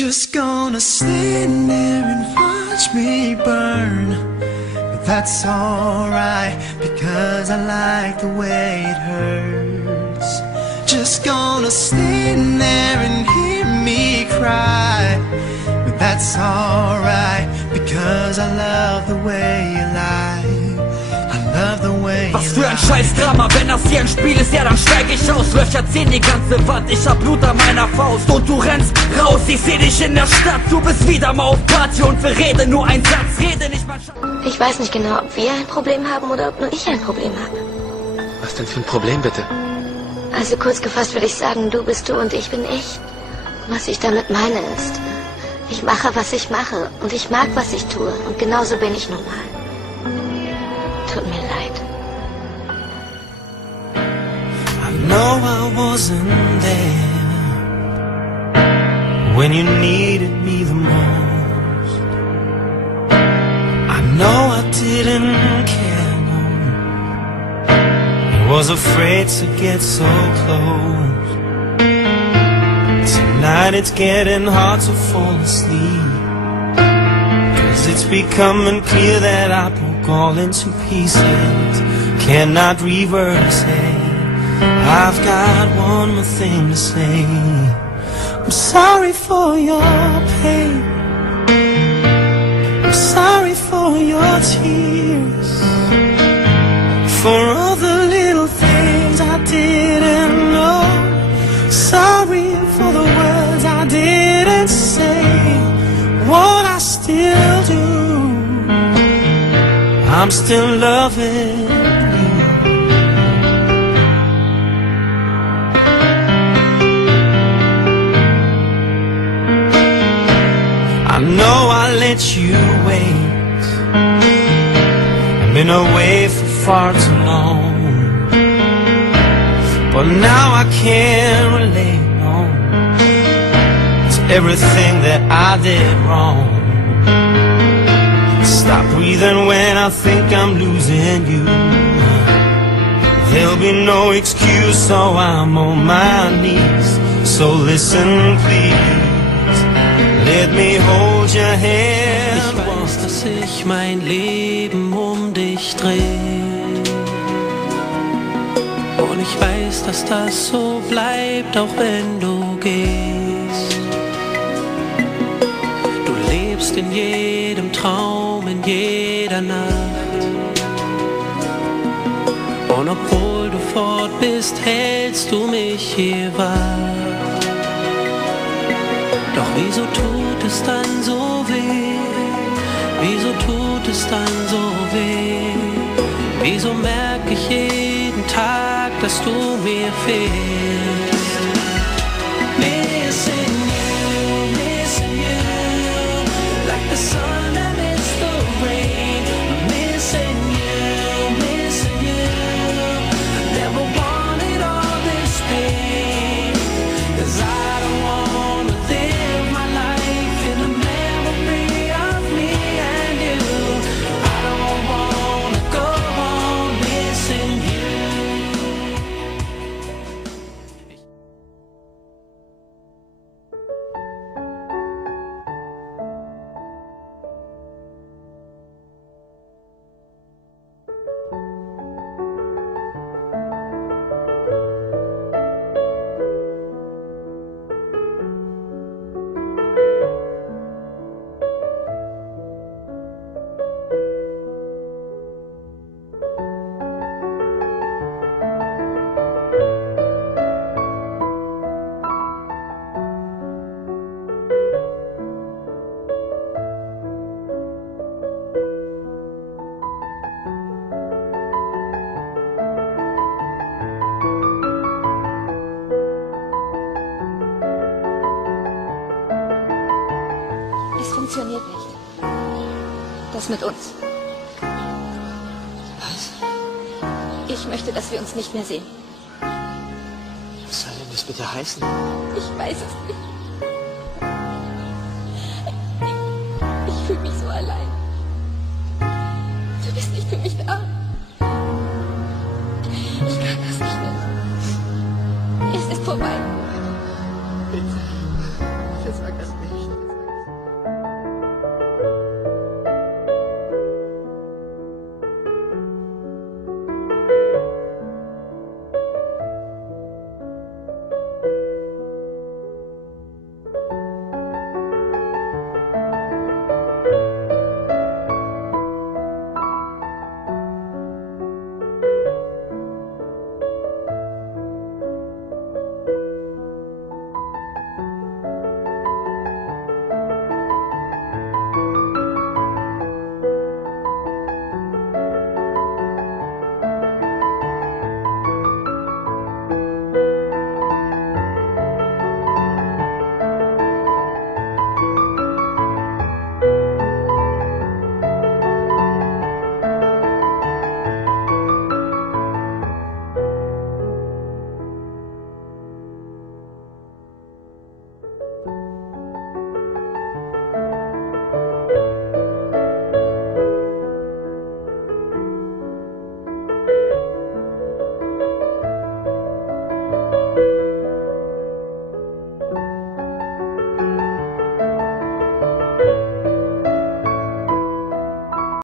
Just gonna stand there and watch me burn. But that's alright, because I like the way it hurts. Just gonna stand there and hear me cry. But that's alright, because I love the way you lie. Was für ein Scheißdrama, wenn das hier ein Spiel ist, ja dann steig ich aus. Löcher ziehen die ganze Wand, ich hab Blut an meiner Faust. Und du rennst raus, ich seh dich in der Stadt. Du bist wieder mal auf Party und wir reden nur ein Satz, rede nicht mal. Ich weiß nicht genau, ob wir ein Problem haben oder ob nur ich ein Problem habe. Was denn für ein Problem, bitte? Also kurz gefasst würde ich sagen, du bist du und ich bin ich. Was ich damit meine ist, ich mache, was ich mache und ich mag, was ich tue. Und genauso bin ich nun mal. Tut mir leid. I know I wasn't there when you needed me the most. I know I didn't care, no. I was afraid to get so close. Tonight it's getting hard to fall asleep, 'cause it's becoming clear that I broke all into pieces, cannot reverse it. I've got one more thing to say. I'm sorry for your pain, I'm sorry for your tears, for all the little things I didn't know. Sorry for the words I didn't say, what I still do. I'm still loving you. I know I let you wait, I've been away for far too long, but now I can't relate, no, to everything that I did wrong. Stop breathing when I think I'm losing you. There'll be no excuse, so I'm on my knees. So listen please, let me hold your hand. Ich weiß, dass sich mein Leben um dich dreht, und ich weiß, dass das so bleibt, auch wenn du gehst. Du lebst in jedem Traum, in jeder Nacht, und obwohl du fort bist, hältst du mich hier wach. Doch wieso tut es dann so weh? Wieso tut es dann so weh? Wieso merke ich jeden Tag, dass du mir fehlst? Missing you, like the sun amidst the rain. Missing you, never wanted all this pain, 'cause I don't wanna live my life in the memory of me and you. I don't wanna go on missing you. Es funktioniert nicht. Das mit uns. Was? Ich möchte, dass wir uns nicht mehr sehen. Was soll denn das bitte heißen? Ich weiß es nicht.